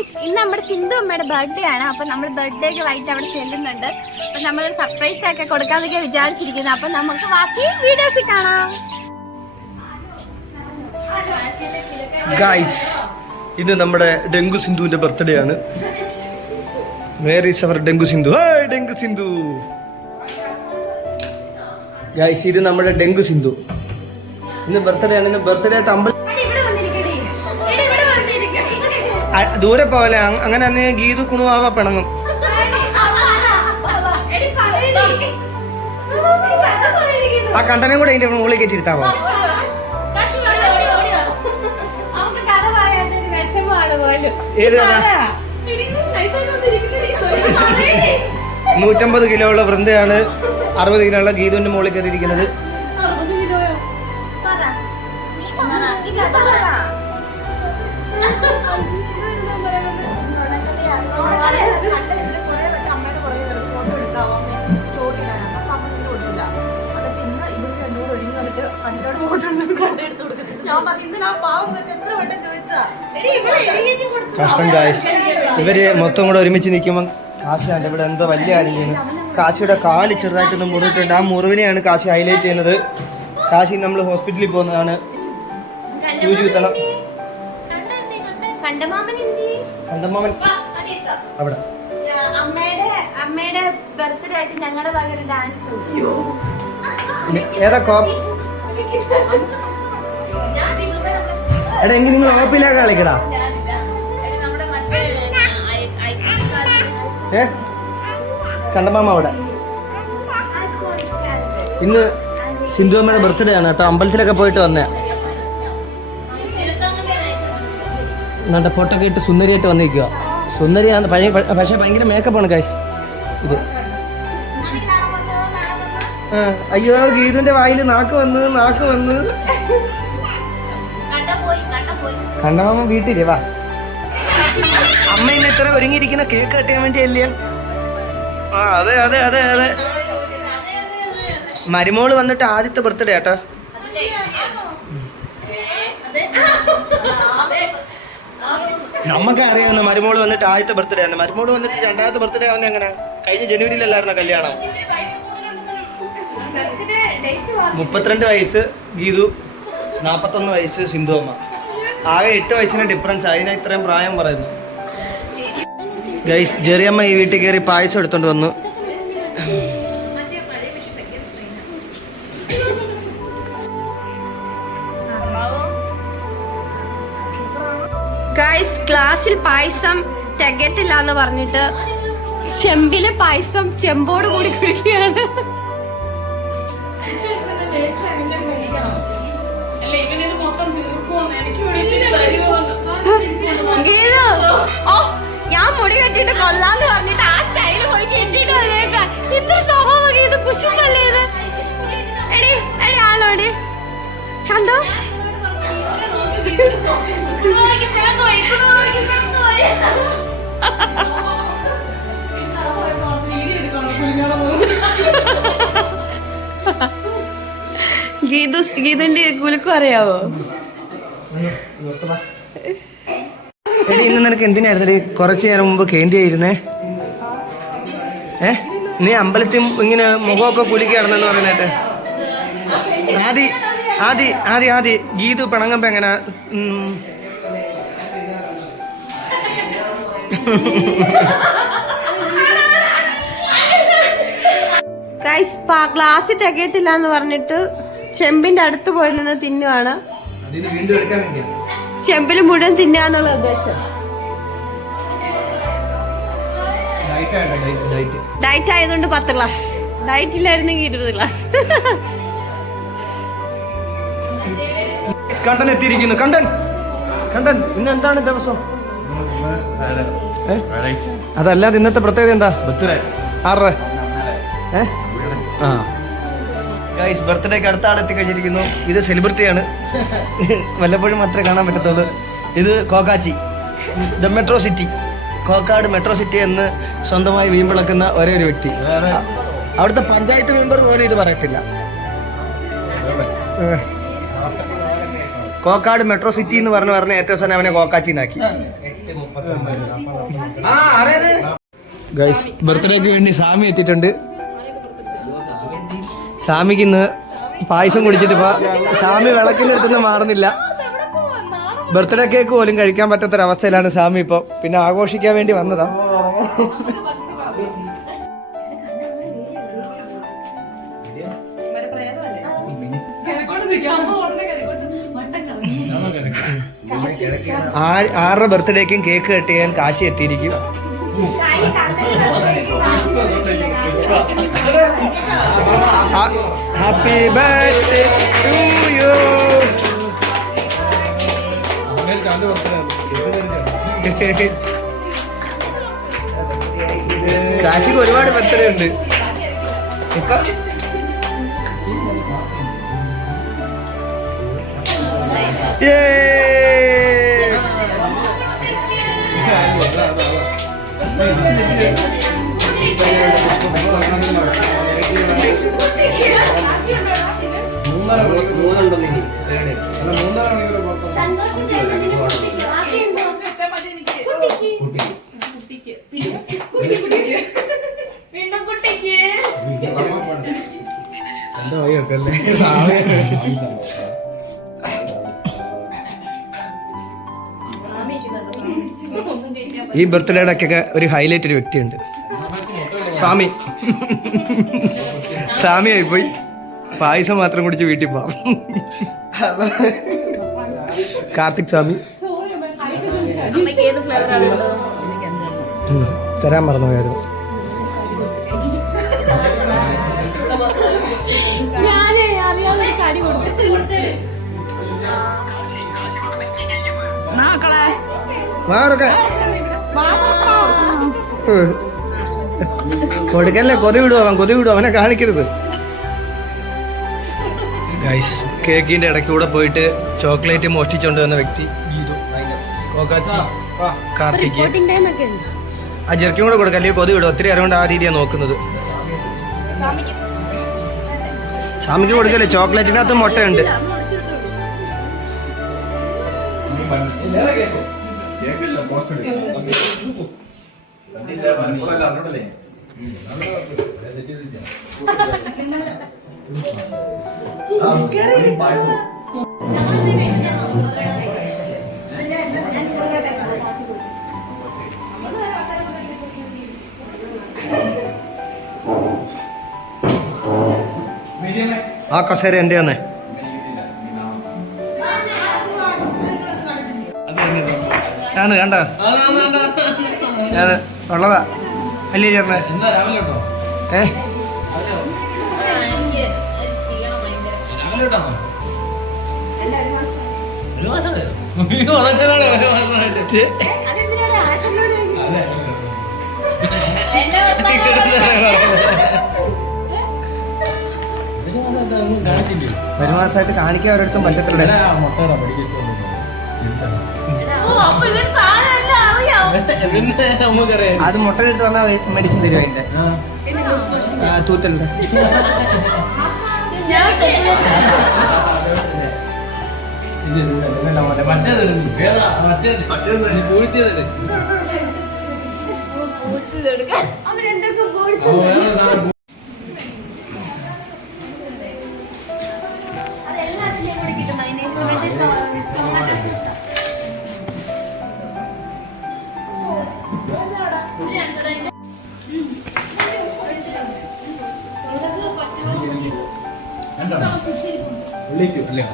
Guys, ഇന്ന് നമ്മുടെ സിന്ധു അമ്മയുടെ ബർത്ത്ഡേ ആണ്. അപ്പൊ നമ്മൾ ബർത്ത്ഡേക്ക് വൈകിട്ട് അവിടെ ചെല്ലുന്നുണ്ട്. അപ്പൊ നമ്മളൊരു സർപ്രൈസ് ഒക്കെ കൊടുക്കാന്നൊക്കെ വിചാരിച്ചിരിക്കുന്നത്. അപ്പൊ നമുക്ക് ബാക്കി വീഡിയോസിൽ കാണാം. ഗൈസ്, ഇത് നമ്മുടെ ഡെങ്കു സിന്ധുവിന്റെ ബർത്ത്ഡേ ആണ്. Where is our Dengu Sindhu? Hey Dengu Sindhu. Guys, ഇത് നമ്മുടെ ഡെങ്കു സിന്ധു. ഇന്ന് ബർത്ത്ഡേ ആണ്. ഇന്ന് ബർത്ത്ഡേ ആയിട്ട് ദൂരെ പോവല്ലേ, അങ്ങനെ അന്ന് ഗീതു കുണുവാവ പിണങ്ങും. ആ കണ്ടനെ കൂടെ അതിന്റെ മുകളിൽ കയറ്റിരുത്താവോ? ഏത് 150 കിലോ ഉള്ള വൃന്ദയാണ് 60 കിലോ ഉള്ള ഗീതുവിന്റെ മുകളിൽ കയറിയിരിക്കുന്നത്. കഷ്ടം ഗായ്സ്, ഇവര് മൊത്തം കൂടെ ഒരുമിച്ച് നിൽക്കുമ്പോൾ കാശിയാണ് ഇവിടെ എന്തോ വലിയ കാര്യം ചെയ്യുന്നു. കാശിയുടെ കാല് ചെറുതായിട്ടൊന്ന് മുറിവിട്ടുണ്ട്. ആ മുറിവിനെയാണ് കാശി ഹൈലൈറ്റ് ചെയ്യുന്നത്. കാശി നമ്മൾ ഹോസ്പിറ്റലിൽ പോകുന്നതാണ്. സൂചി കുത്തണം. കണ്ടമാമൻ അവിടെ അമ്മയുടെ ബർത്ത്ഡേ ആയിട്ട് ഞങ്ങളുടെ വക ഡാൻസ്. ഏതാ കോപ്പ്? എടാ എങ്കിൽ നിങ്ങൾ ഓപ്പിലാക്ക കളിക്കടാ. കണ്ടമാമ അവിടെ. ഇന്ന് സിന്ധു അമ്മയുടെ ബർത്ത്ഡേ ആണ് കേട്ടോ. അമ്പലത്തിലൊക്കെ പോയിട്ട് വന്നേ. എന്നിട്ട് പൊട്ടൊക്കെ ഇട്ട് സുന്ദരിയായിട്ട് വന്നിരിക്കുക. സുന്ദരിയാണ് പക്ഷെ ഭയങ്കര മേക്കപ്പാണ് ഗൈസ് ഇത്. അയ്യോ, ഗീതുവിന്റെ വായിൽ നാക്ക് വന്ന്. കണ്ടമാമ വീട്ടിലേ വാ. അമ്മ ഇന്ന് ഇത്ര ഒരുങ്ങിയിരിക്കുന്ന കേക്ക് കട്ടിയാൻ വേണ്ടിയല്ലേ? ആ അതെ അതെ അതെ അതെ. മരുമോള് വന്നിട്ട് ആദ്യത്തെ ബർത്ത്ഡേ ആട്ടോ. നമുക്ക് അറിയാവുന്ന മരുമോള് വന്നിട്ട് ആദ്യത്തെ ബർത്ത്ഡേ ആണ്. മരുമോള് വന്നിട്ട് രണ്ടാമത്തെ ബർത്ത്ഡേ ആവുന്ന എങ്ങനെ? കഴിഞ്ഞ ജനുവരിയിലല്ലായിരുന്ന കല്യാണം. 32 വയസ്സ് ഗീതു, 41 വയസ്സ് സിന്ധു അമ്മ. ആകെ 8 വയസ്സിന് ഡിഫറൻസ്. അതിനാ ഇത്രയും പ്രായം പറയുന്നു. ഗൈസ്, ജെറിയമ്മ ഈ വീട്ടിൽ കയറി പായസം എടുത്തോണ്ട് വന്നു. ഗൈസ്, ക്ലാസ്സിൽ പായസം തികയത്തില്ല എന്ന് പറഞ്ഞിട്ട് ചെമ്പിലെ പായസം ചെമ്പോട് കൂടി കുടിക്കുകയാണ്. ഞാൻ മുടി കെട്ടിട്ട് കൊള്ളാന്ന് പറഞ്ഞിട്ട് ആ സ്റ്റൈല് പോയി കെട്ടിട്ട് വന്നേക്കാം. ഇത്ര സ്വഭാവം ഇത് കുശുമ്പല്ലേ ഇത്? എടി എടി ആളോടി കണ്ടോ? ഗീതുന്റെ കുലുക്കും അറിയാവോ? ഇന്ന് നിനക്ക് എന്തിനായിരുന്നു കുറച്ചു നേരം മുമ്പ് കേന്ദ്രീയായിരുന്നേ? നീ അമ്പലത്തിൽ ഇങ്ങനെ മുഖമൊക്കെ കുലുക്കി കിടന്നെന്ന് പറയുന്നേട്ടെ. ആദ്യ ഗീതു പിണങ്ങമ്പോ എങ്ങനെ? ഗ്ലാസ് തികയത്തില്ല എന്ന് പറഞ്ഞിട്ട് ചെമ്പിന്റെ അടുത്ത് പോയി നിന്ന് തിന്നുവാണ്. ചെമ്പില് മുഴുവൻ തിന്നാന്നുള്ള ഉദ്ദേശം. ഡയറ്റ് ആയതുകൊണ്ട് 10 ഗ്ലാസ്, ഡയറ്റ് ഇല്ലായിരുന്നെങ്കിൽ 20 ഗ്ലാസ്. കണ്ടൻ എത്തിയിരിക്കുന്നു. കണ്ടൻ ഇന്ന് എന്താണ് ദിവസം? അതല്ലാതെ ഇന്നത്തെ പ്രത്യേകത എന്താ? 6 ഗൈസ്, ബർത്ത്ഡേക്ക് അടുത്ത ആൾ എത്തിക്കഴിഞ്ഞിരിക്കുന്നു. ഇത് സെലിബ്രിറ്റിയാണ്. വല്ലപ്പോഴും മാത്രമേ കാണാൻ പറ്റത്തുള്ളൂ. ഇത് കോക്കാച്ചി, ദ മെട്രോ സിറ്റി, കോക്കാട് മെട്രോ സിറ്റി എന്ന് സ്വന്തമായി വീമ്പിളക്കുന്ന ഒരേ ഒരു വ്യക്തി. അവിടുത്തെ പഞ്ചായത്ത് മെമ്പർ പോലും ഇത് പറയത്തില്ല. കോക്കാട് മെട്രോ സിറ്റി എന്ന് പറഞ്ഞ് ഏറ്റവും അവനെ കോക്കാച്ചിന്നാക്കി. ഗൈസ് ബർത്ത്ഡേക്ക് വേണ്ടി സാമി എത്തിയിട്ടുണ്ട്. സാമിക്ക് ഇന്ന് പായസം കുടിച്ചിട്ട് ഇപ്പൊ സാമി വിളക്കിന്റെ അടുത്തുനിന്ന് മാറുന്നില്ല. ബർത്ത്ഡേ കേക്ക് പോലും കഴിക്കാൻ പറ്റാത്തൊരവസ്ഥയിലാണ് സാമി ഇപ്പൊ. പിന്നെ ആഘോഷിക്കാൻ വേണ്ടി വന്നതാ. ആരുടെ ബർത്ത്ഡേക്കും കേക്ക് കട്ട് ചെയ്യാൻ കാശി എത്തിയിരിക്കും. Happy birthday to you. കാശിക്ക് ഒരുപാട് ബർത്ത്ഡേ ഉണ്ട് ഇപ്പൊ. ഈ ബർത്ത്ഡേയുടെ ഒക്കെ ഒരു ഹൈലൈറ്റ് ഒരു വ്യക്തിയുണ്ട്. സ്വാമി ആയിപ്പോയി. പായസം മാത്രം കുടിച്ച് വീട്ടിൽ പോവാം. കാർത്തിക് സ്വാമി തരാൻ മറന്നുപോയായിരുന്നു. കൊടുക്കല്ലേ, കൊതി വിടും അവനെ കാണിക്കരുത്. ഗൈസ് കേക്കിന്റെ ഇടയ്ക്കൂടെ പോയിട്ട് ചോക്ലേറ്റ് മോഷ്ടിച്ചോണ്ട് വന്ന വ്യക്തി കോക്കാച്ചി കാർത്തിക്. ആ ജെർക്കും കൂടെ കൊടുക്കല്ലേ, കൊതി വിടും. ഒത്തിരി അറിവുകൊണ്ട് ആ രീതിയാണ് നോക്കുന്നത്. സ്വാമിക്ക് കൊടുക്കല്ലേ, ചോക്ലേറ്റിനകത്ത് മുട്ടയുണ്ട്. ആ കസേര എൻ്റെ ആണ്. ഞാൻ കണ്ട ഞാൻ ഉള്ളതാ അല്ലേ ചേർന്നെ? ഒരു മാസമായിട്ട് കാണിക്കാൻ ഒരിടത്തും പറ്റത്തില്ല. അത് മുട്ടയെടുത്ത് വന്നാൽ മെഡിസിൻ തരും അതിന്റെ തൂത്തലിന്റെ. അല്ലേ